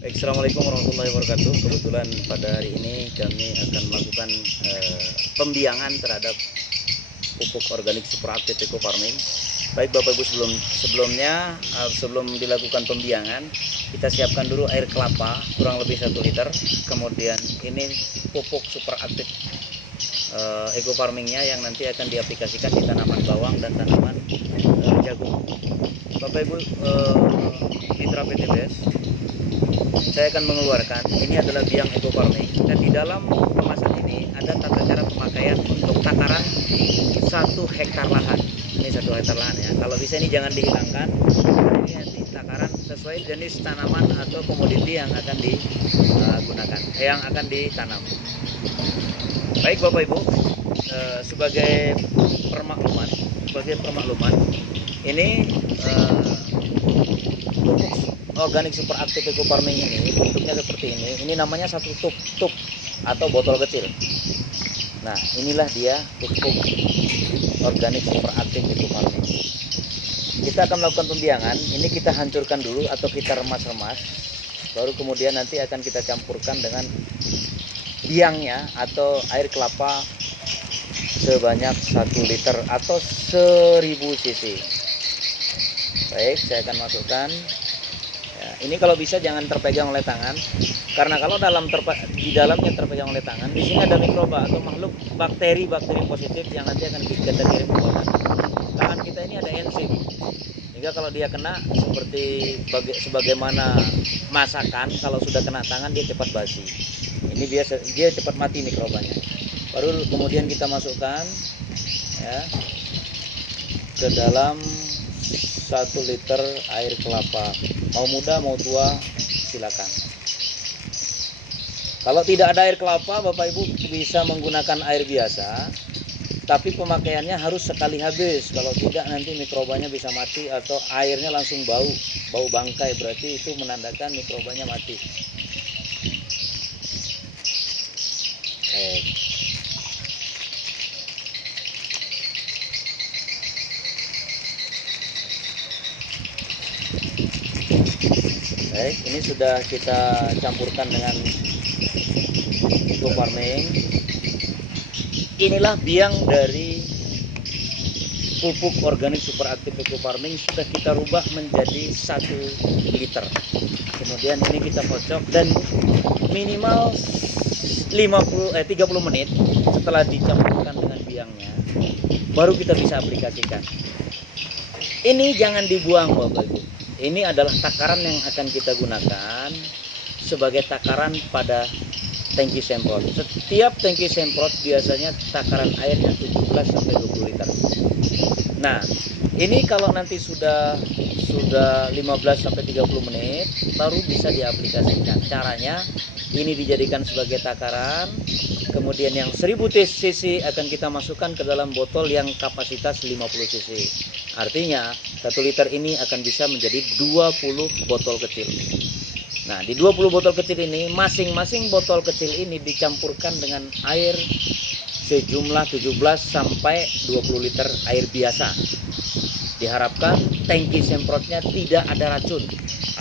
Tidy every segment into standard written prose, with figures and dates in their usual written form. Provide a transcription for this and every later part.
Baik, assalamualaikum warahmatullahi wabarakatuh. Kebetulan pada hari ini kami akan melakukan pembiangan terhadap pupuk organik superaktif eco farming. Baik Bapak Ibu, sebelum dilakukan pembiangan, kita siapkan dulu air kelapa kurang lebih 1 liter. Kemudian ini pupuk superaktif eco farmingnya yang nanti akan diaplikasikan di tanaman bawang dan tanaman jagung. Bapak Ibu mitra PTBS, saya akan mengeluarkan, ini adalah biang eco farming, dan di dalam kemasan ini ada tata cara pemakaian untuk takaran 1 hektar lahan. Ini 1 hektar lahan ya. Kalau bisa ini jangan dihilangkan. Ini nanti takaran sesuai jenis tanaman atau komoditi yang akan digunakan, yang akan ditanam. Baik Bapak Ibu, sebagai permakluman, ini pupuk organik superaktif eco farming ini bentuknya seperti ini. Ini namanya satu tub atau botol kecil. Nah, inilah dia pupuk organik superaktif eco farming. Kita akan melakukan pembiangan. Ini kita hancurkan dulu atau kita remas-remas. Baru kemudian nanti akan kita campurkan dengan biangnya atau air kelapa sebanyak 1 liter atau 1000 cc. Baik, saya akan masukkan. Ya, ini kalau bisa jangan terpegang oleh tangan, karena kalau di dalamnya terpegang oleh tangan, di sini ada mikroba atau makhluk bakteri positif yang nanti akan kita kirim ke tangan. Tangan kita ini ada enzim, sehingga kalau dia kena sebagaimana masakan, kalau sudah kena tangan dia cepat basi. Ini dia cepat mati mikrobanya. Baru kemudian kita masukkan ya ke dalam 1 liter air kelapa. Mau muda mau tua silakan. Kalau tidak ada air kelapa, Bapak Ibu bisa menggunakan air biasa, tapi pemakaiannya harus sekali habis. Kalau tidak nanti mikrobanya bisa mati atau airnya langsung bau bangkai, berarti itu menandakan mikrobanya mati. Baik, ini sudah kita campurkan dengan eco farming. Inilah biang dari pupuk organik superaktif eco farming, sudah kita rubah menjadi 1 liter. Kemudian ini kita kocok dan minimal 30 menit setelah dicampurkan dengan biangnya, baru kita bisa aplikasikan. Ini jangan dibuang Bapak Ibu. Ini adalah takaran yang akan kita gunakan sebagai takaran pada tangki semprot. Setiap tangki semprot biasanya takaran airnya 17 sampai 20 liter. Nah, ini kalau nanti sudah 15 sampai 30 menit baru bisa diaplikasikan. Caranya ini dijadikan sebagai takaran, kemudian yang 1000 cc akan kita masukkan ke dalam botol yang kapasitas 50 cc. Artinya 1 liter ini akan bisa menjadi 20 botol kecil. Nah, di 20 botol kecil ini, masing-masing botol kecil ini dicampurkan dengan air sejumlah 17 sampai 20 liter air biasa. Diharapkan tangki semprotnya tidak ada racun.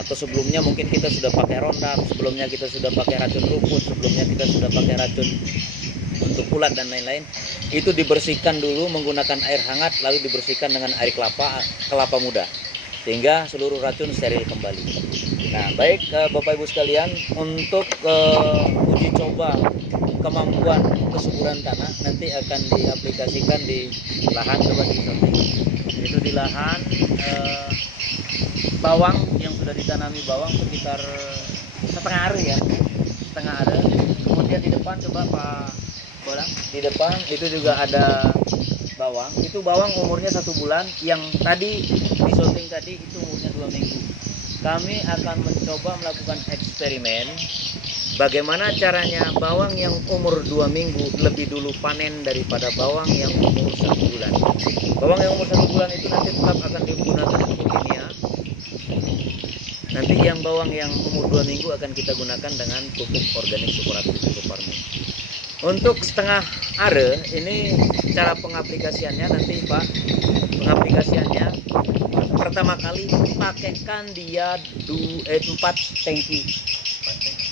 Atau sebelumnya mungkin kita sudah pakai Roundup, sebelumnya kita sudah pakai racun rumput, sebelumnya kita sudah pakai racun untuk ulat dan lain-lain. Itu dibersihkan dulu menggunakan air hangat, lalu dibersihkan dengan air kelapa muda, sehingga seluruh racun steril kembali. Nah, baik Bapak Ibu sekalian, untuk uji coba kemampuan kesuburan tanah nanti akan diaplikasikan di lahan, coba di samping. Itu di lahan bawang yang sudah ditanami bawang sekitar setengah are ya, setengah are. Kemudian di depan coba Pak Bolang, di depan itu juga ada bawang. Itu bawang umurnya 1 bulan, yang tadi di syuting tadi itu umurnya 2 minggu. Kami akan mencoba melakukan eksperimen bagaimana caranya bawang yang umur 2 minggu lebih dulu panen daripada bawang yang umur 1 bulan. Bawang yang umur 1 bulan itu nanti tetap akan digunakan pupuk kimia. Nanti yang bawang yang umur 2 minggu akan kita gunakan dengan pupuk organik superaktif eco farming. Untuk setengah are ini cara pengaplikasiannya nanti Pak. Pengaplikasiannya pertama kali pakaikan dia 4 tangki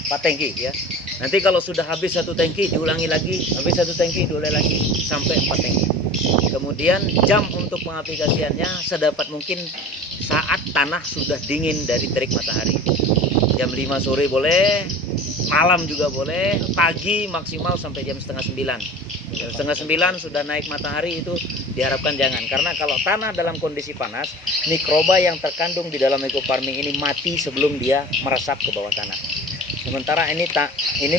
4 tangki ya. Nanti kalau sudah habis 1 tangki diulangi lagi, habis 1 tangki diulangi lagi sampai 4 tangki. Kemudian jam untuk pengaplikasiannya sedapat mungkin saat tanah sudah dingin dari terik matahari. Jam 5 sore boleh, malam juga boleh, pagi maksimal sampai jam setengah 9. Jam setengah 9 sudah naik matahari itu diharapkan jangan. Karena kalau tanah dalam kondisi panas, mikroba yang terkandung di dalam ekofarming ini mati sebelum dia meresap ke bawah tanah. Sementara ini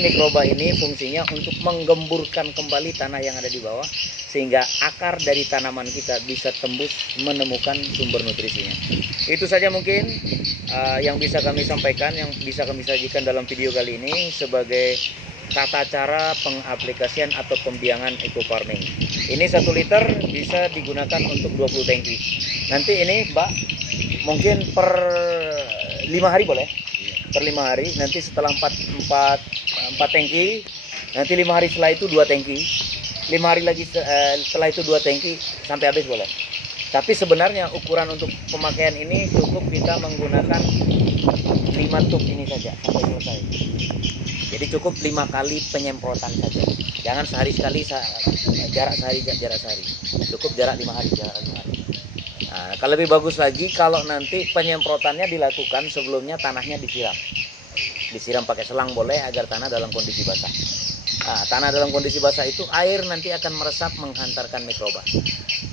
mikroba ini fungsinya untuk menggemburkan kembali tanah yang ada di bawah, sehingga akar dari tanaman kita bisa tembus menemukan sumber nutrisinya. Itu saja mungkin yang bisa kami sampaikan, yang bisa kami sajikan dalam video kali ini sebagai tata cara pengaplikasian atau pembiangan ekofarming. Ini 1 liter bisa digunakan untuk 20 tangki. Nanti ini Mbak mungkin per 5 hari boleh? Per 5 hari, nanti setelah 4 tangki, nanti 5 hari setelah itu 2 tangki, 5 hari lagi setelah itu 2 tangki sampai habis boleh. Tapi sebenarnya ukuran untuk pemakaian ini cukup kita menggunakan 5 tub ini saja sampai selesai. Jadi cukup 5 kali penyemprotan saja. Jangan sehari sekali, jarak sehari. Cukup jarak 5 hari, Nah, kalau lebih bagus lagi kalau nanti penyemprotannya dilakukan sebelumnya tanahnya disiram. Disiram pakai selang boleh agar tanah dalam kondisi basah. Nah, tanah dalam kondisi basah itu air nanti akan meresap menghantarkan mikroba.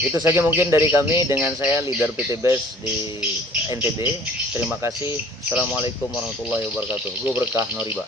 Itu saja mungkin dari kami dengan saya leader PT BES di NTB. Terima kasih. Assalamualaikum warahmatullahi wabarakatuh. Gue Berkah Noriba.